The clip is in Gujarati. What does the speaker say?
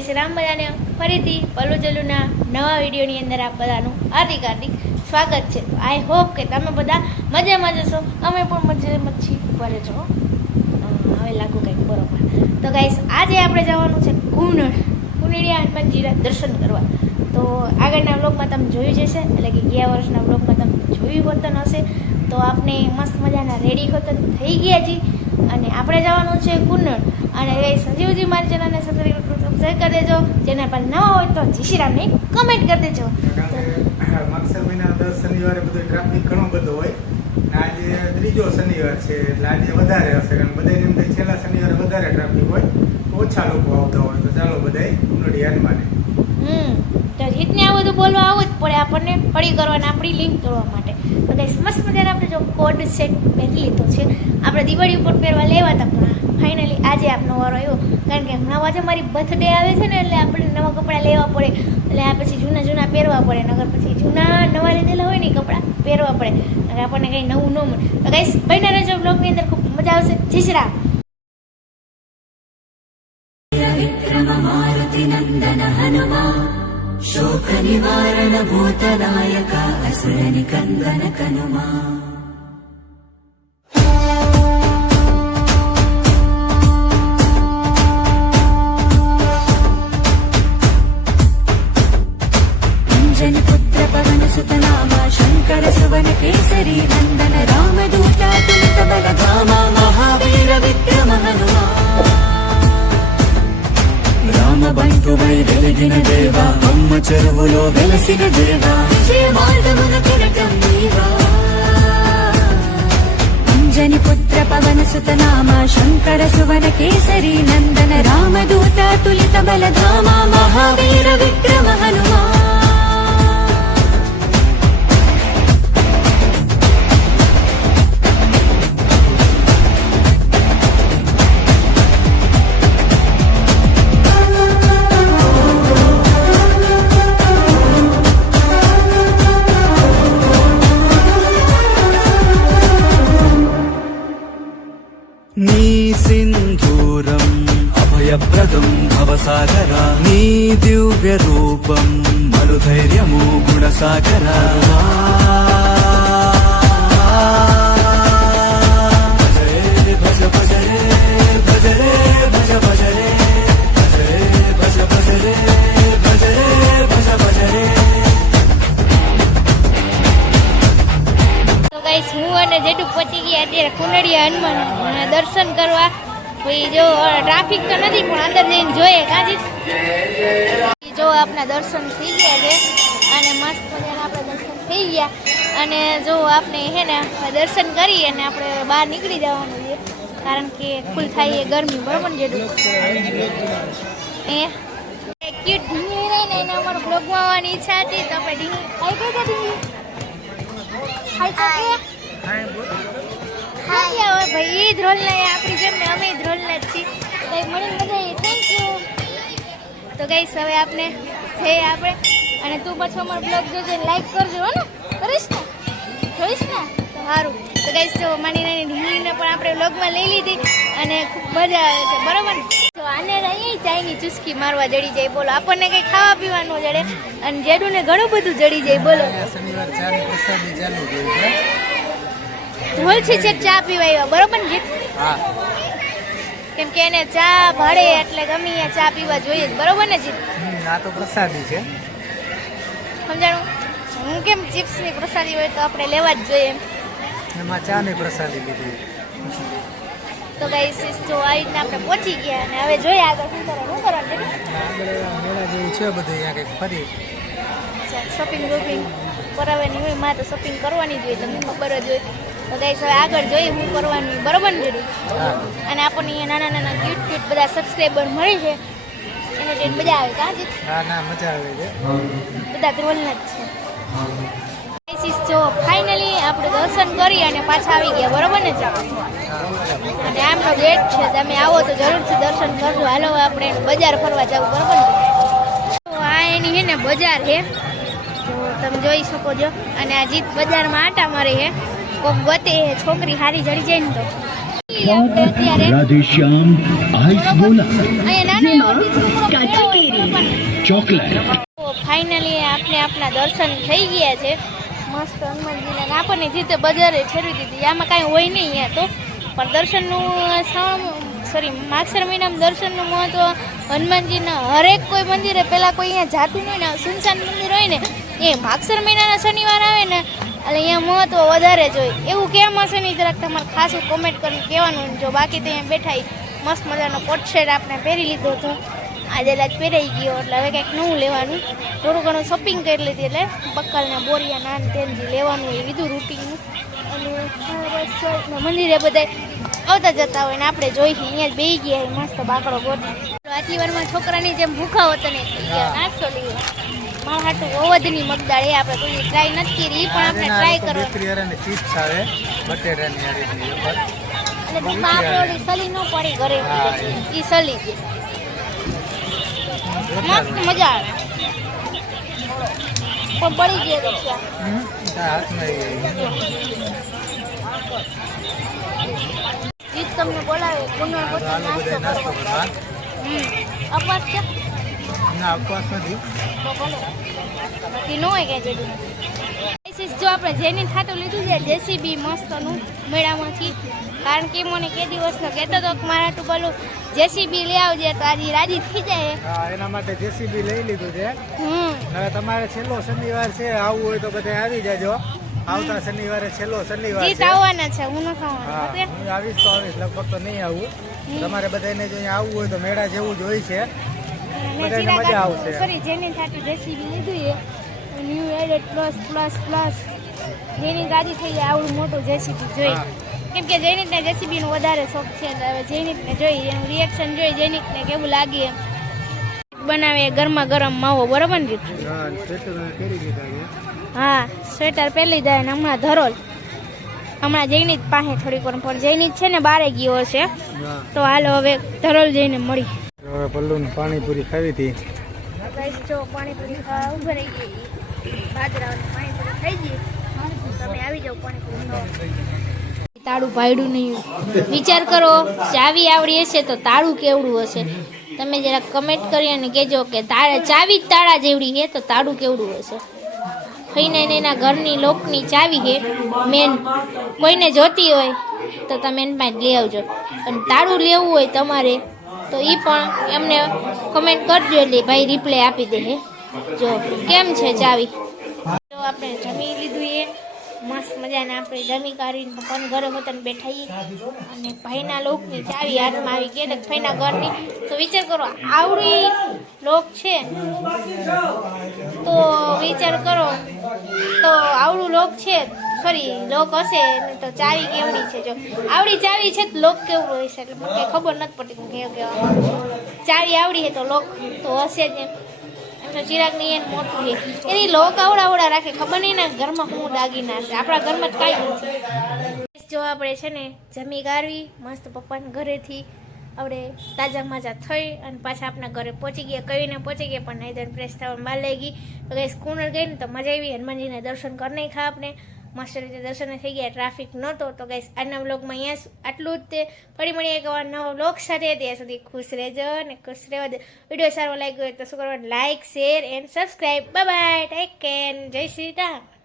જય શ્રી રામ બધાને ફરીથી પલુચલુના નવા વિડીયોની અંદર આપ બધાનું હાર્દિક સ્વાગત છે. આઈ હોપ કે તમે બધા મજામાં જશો, અમે પણ મજામાં છીએ. ભલે છો હવે લાગુ કંઈક બરોબર. તો ગાઈસ આજે આપણે જવાનું છે કુંડિયા હનુમાનજીના દર્શન કરવા. તો આગળના બ્લોગમાં તમે જોયું જ હશે, એટલે કે ગયા વર્ષના બ્લોગમાં તમે જોયું હોતન હશે. તો આપણે મસ્ત મજાના રેડી હોતન થઈ ગયા છીએ અને આપણે જવાનું છે કુંનડ. અને સંજીવજી મારી ચેનલને સબસ્ક્રાઈબ કરી દેજો. ચેનલ પર નવા હોય તો જય શ્રી રામને કમેન્ટ કરી દેજો. માગસર મહિના 10 શનિવારે બધું ટ્રાફિક ઘણો બધો હોય. આજે ત્રીજો શનિવાર છે એટલે આજે વધારે હશે, કારણ બધાને એમ થાય છેલ્લા શનિવારે વધારે ટ્રાફિક હોય, ઓછા લોકો આવતા હોય. તો ચાલો બધાય કુંનડી હનુમાને. તો જીતને આ બધું બોલવા આવું જ પડે આપણને, પડી કરવાના આપણી લિંક તોડવા માટે. બધા મસ્ત મજાને આપણે જો કોડ સેટ પહેરી લીધો છે. આપણે દિવાળી ઉપર પહેરવા લેવા હતા, પણ ફાઇનલી આજે આપનો વારો આવ્યો. કારણ કે હમણાં આજે મારી બર્થડે આવે છે ને, એટલે આપણે નવા કપડાં લેવા પડે. એટલે આ પછી જૂના પહેરવા પડે, નગર પછી નવા લીધેલા હોય ને કપડાં પહેરવા પડે, અને આપણને કંઈ નવું ન મળે. તો ગાઈસ ભાઈના રહેજો, બ્લોગની અંદર ખૂબ મજા આવશે. જય શ્રી રામ. मारुति नंदन हनुमा शोक निवारण भूतनायक असुर निकंदन कनुमा अंजनी पुत्र पवन सुत नामा शंकर सुवन केसरी नंदन रामदूता तुलित बलधामा महावीर विक्रम हनुमा రామబంటు వైదెలిగిన దేవా అమ్మ చెరువులో వెలసిన దేవా విజయ మార్గమున కిరటం నీవా అంజని పుత్ర పవన సుత నామ శంకర సువన కేసరి నందన రామదూత తులిత బలధామ మహావీర విక్రమ హనుమా నీ సింధూరం అభయప్రదం భవసాగరా నీ దివ్య రూపం మరుధైర్యము గుణసాగరా భజ భజ రే భజ రే భజ భజ రే భజ భజ రే భజ రే భజ భజ రే. તો ગાઈસ હું અને જેટુ પહોંચી ગયા અત્યારે કુંડિયા હનુમાન અને દર્શન કરવા. ભાઈ જો ટ્રાફિક તો નથી, પણ અંદર જઈને જોઈએ કાજી. જો આપણા દર્શન થઈ ગયા છે અને મસ્ત મજાના આપણે દર્શન થઈ ગયા. અને જો આપણે હે ને દર્શન કરી અને આપણે બહાર નીકળી જવાનું છે, કારણ કે ફૂલ થાય એ ગરમી, બરોબર જેટુ એ ક્યુટ ઢીંગી રહી ને એને અમારું બ્લોગમાં આવવાની ઈચ્છા હતી. તો આપણે ઢીંગી આવી ગઈ કે ઢીંગી ભાઈ ઈ જ રોલ ને આપણી જેમ ને અમે જ રોલ ને જ છીએ. કંઈ મળીને બધા થેન્ક યુ. તો ગાઈસ હવે આપણે છે આપણે, અને તું પાછો અમારો બ્લોગ જોજે, લાઈક કરજો હો ને, કરીશ ને, જોઈશ ને તો સારું. તો ગાઈસ જો માની નાની ઢીંગલીને પણ આપણે બ્લોગમાં લઈ લીધી અને ખૂબ મજા આવે છે, બરોબર ને. તો આને અહીં ચાયની ચુસ્કી મારવા જડી જાય, બોલો. આપણને કંઈ ખાવા પીવાનું જડે અને જેડુને ઘણું બધું જડી જાય, બોલો. શનિવાર ચાની પ્રસાદી ચાલુ ગઈ છે. ઢોલછી છે ચા પીવા, બરોબર ને જીત? હા, કેમ કે એને ચા ભાડે એટલે ગમે ત્યાં ચા પીવા જોઈએ જ, બરોબર ને જીત? આ તો પ્રસાદી છે. સમજાણું? હું કેમ ચિપ્સની પ્રસાદી હોય તો આપણે લેવા જ જોઈએ, એમાં ચાની પ્રસાદી લીધી. તો ગાઈસ તો આવી રીતના આપણે પહોંચી ગયા અને હવે જોઈએ આગળ શું કરવાનું આગળ મેળા જેવું છે બધું, અહીંયા કંઈક ફરી શોપિંગ વોપિંગ કરાવવાની હોય. માં તો શોપિંગ કરવાની જ હોય, તમને ખબર જ હોય. તો ગાઈસ હવે આગળ જોઈએ શું કરવાનું હોય, બરોબર ને જોડી? અને આપણને અહીંયા નાના ક્યુટ બધા સબસ્ક્રાઈબર મળે છે, એને જોઈને મજા આવે કાજી. હા ના, મજા આવે છે. બધા ધ્રોલના જ છે. જો ફાઇનલી આપણે દર્શન કરી અને પાછા આવી ગયા, બરોબર ને? અને આમનો ગેટ છે, તમે આવો તો જરૂરથી દર્શન કરજો. હાલો આપણે બજાર ફરવા જવું, બરોબર ને? તો આ એની છે ને બજાર છે, જો તમે જોઈ શકો છો. અને આ જીત બજારમાં આટા મારે છે, કોક ગતે છોકરી હારી જડી જાય ને તો. राधेश्याम आइस बोला। તો ફાઇનલી આપણે આપણા દર્શન થઈ ગયા છે મસ્ત હનુમાનજીના ને આપણને જીતે બજારે ઠેરવી દીધી આમાં કાંઈ હોય નહીં અહીંયા તો પણ દર્શનનું માગસર મહિનામાં દર્શનનું મહત્વ હનુમાનજીના હરેક કોઈ મંદિરે પહેલાં કોઈ અહીંયા જાતું હોય ને સુનસાન મંદિર હોય ને એ માગસર મહિનાના શનિવાર આવે ને એટલે અહીંયા મહત્વ વધારે જ હોય એવું કેમ હશે નહીં જરાક તમારે ખાસું કોમેન્ટ કરીને કહેવાનું જો બાકી તો અહીંયા બેઠા મસ્ત મજાનો કોટ શર્ટ આપણે પહેરી લીધો હતો આજે લાજ પહેરાઈ ગયો એટલે હવે કંઈક નવું લેવાનું થોડું ઘણું શોપિંગ કરી લીધી એટલે બક્કલના બોરિયા નાન તેન જે લેવાનું એ લીધું રૂટીનનું અને મંદિરે બધા આવતા જતા હોય ને આપણે જોઈ અહીંયા જ બેસી ગયા મસ્ત બાકડો ગોઠવી આટલી વારમાં છોકરાની જેમ ભૂખા હોતા ને નાસ્તો લઈએ મારા હાટું ઓવધની મગદાળ એ આપણે કોઈ ટ્રાય નથી કરી પણ આપણે ટ્રાય કરો ચિપ્સ આવે બટેટાની હારીની ઉપર એટલે આપણે ઓલી સલી ન પડી ઘરે એ સલી છે મસ્ત મજા આવે પણ પડી ગયો તો જીત તમને બોલાવે ગુનો નાસ્તો કરવા અપવાસ છે ના અપવાસ નથી તો બોલો બાકી ન હોય કે જેટલું જો આપણે જેની થાતું લીધું છે જેસીબી મસ્તનું મેળામાંથી કારણ કે મને કે દિવસનો કહેતો હતો કે મારા તું બોલું જેસીબી લઈ આવજે તો આજે રાજી થઈ જાય એના માટે જેસીબી લઈ લીધું છે હવે તમારે છેલ્લો શનિવાર છે આવવું હોય તો બધા આવી જાજો આવતા શનિવારે છેલ્લો શનિવાર જીત આવવાના છે હું ન હું આવીશ તો આવીશ લગભગ તો નહીં આવું તમારે બધાને જો અહીંયા આવવું હોય તો મેળા જેવું જ હોય છે બધાને મજા આવશે સોરી જેની થાતું જેસીબી લીધું છે ન્યુ એડેડ પ્લસ જેની રાજી થઈ જાય આવડું મોટું જેસીબી જોઈ કેમ કે જૈનિકને જેસીબીનો વધારે શોખ છે એટલે હવે જૈનિકને જોઈ એનું રિએક્શન જોઈ જૈનિકને કેવું લાગે એમ બનાવે ગરમા ગરમ માવો બરોબર ને રીત હા સ્વેટર પહેરી જાય ને હમણાં ધરોલ હમણાં જૈનિક પાસે થોડીક વાર પણ જૈનિક છે ને બારે ગયો હશે તો હાલો હવે ધરોલ જઈને મળી હવે પલ્લુને પાણીપુરી ખાવી હતી જો પાણીપુરી ખાવા ઉભા રહી ગઈ બાજરાની પાણીપુરી ખાઈ ગઈ તમે આવી જાઓ પાણીપુરી ખાવા તાળું ભાડ્યું નહીં વિચાર કરો ચાવી આવડી હશે તો તાળું કેવડું હશે તમે જરા કમેન્ટ કરી અને કહેજો કે ચાવી જ તાળા જેવડી છે તો તાળું કેવડું હશે થઈને એના ઘરની લોકની ચાવી છે મેન કોઈને જોતી હોય તો તમે એમાં જ લઈ આવજો અને તાળું લેવું હોય તમારે તો એ પણ એમને કમેન્ટ કરજો એટલે ભાઈ રિપ્લાય આપી દે જો કેમ છે ચાવી તો આપણે જમી લીધું એ મસ્ત મજાને આપણે જમી કાઢીને પપ્પાને ઘરે હોતાને બેઠાઈએ અને ભાઈના લોકની ચાવી હાથમાં આવી ગયા એટલે ભાઈના ઘરની તો વિચાર કરો આવડી લોક છે તો વિચાર કરો તો આવડું લોક છે સોરી લોક હશે ને તો ચાવી કેવડી છે જો આવડી ચાવી છે તો લોક કેવડું હશે એટલે મને કંઈ ખબર નથી પડતી કેવું કહેવા ચાવી આવડી છે તો લોક તો હશે જ એમ તો ચિરાગની એને મોટું છે એની લોક આવડા રાખે ખબર નહીં ને ઘરમાં શું દાગીના છે આપણા ઘરમાં જ કાંઈ નથી જો આપણે છે ને જમી ગાળવી મસ્ત પપ્પાના ઘરેથી આપણે તાજા માજા થઈ અને પાછા આપણા ઘરે પહોંચી ગયા કહીને પહોંચી ગયા પણ નહીં ધન ફ્રેશ થવા બહાર લઈ ગઈ તો કઈ સ્કૂટર ગઈ ને તો મજા આવી હનુમાનજીના દર્શન કરી નહીં ખા આપણે મસ્ત રીતે દર્શન થઈ ગયા ટ્રાફિક નહોતો તો ગઈ આજના બ્લોગમાં અહીંયા આટલું જ તે ફરી મળીએ એક નવો બ્લોગ સાથે ત્યાં સુધી ખુશ રહેજો અને ખુશ રહેવા દે વિડીયો સારો લાગ્યો હોય તો શું કરવાનું like share and subscribe bye bye take care જય શ્રી રામ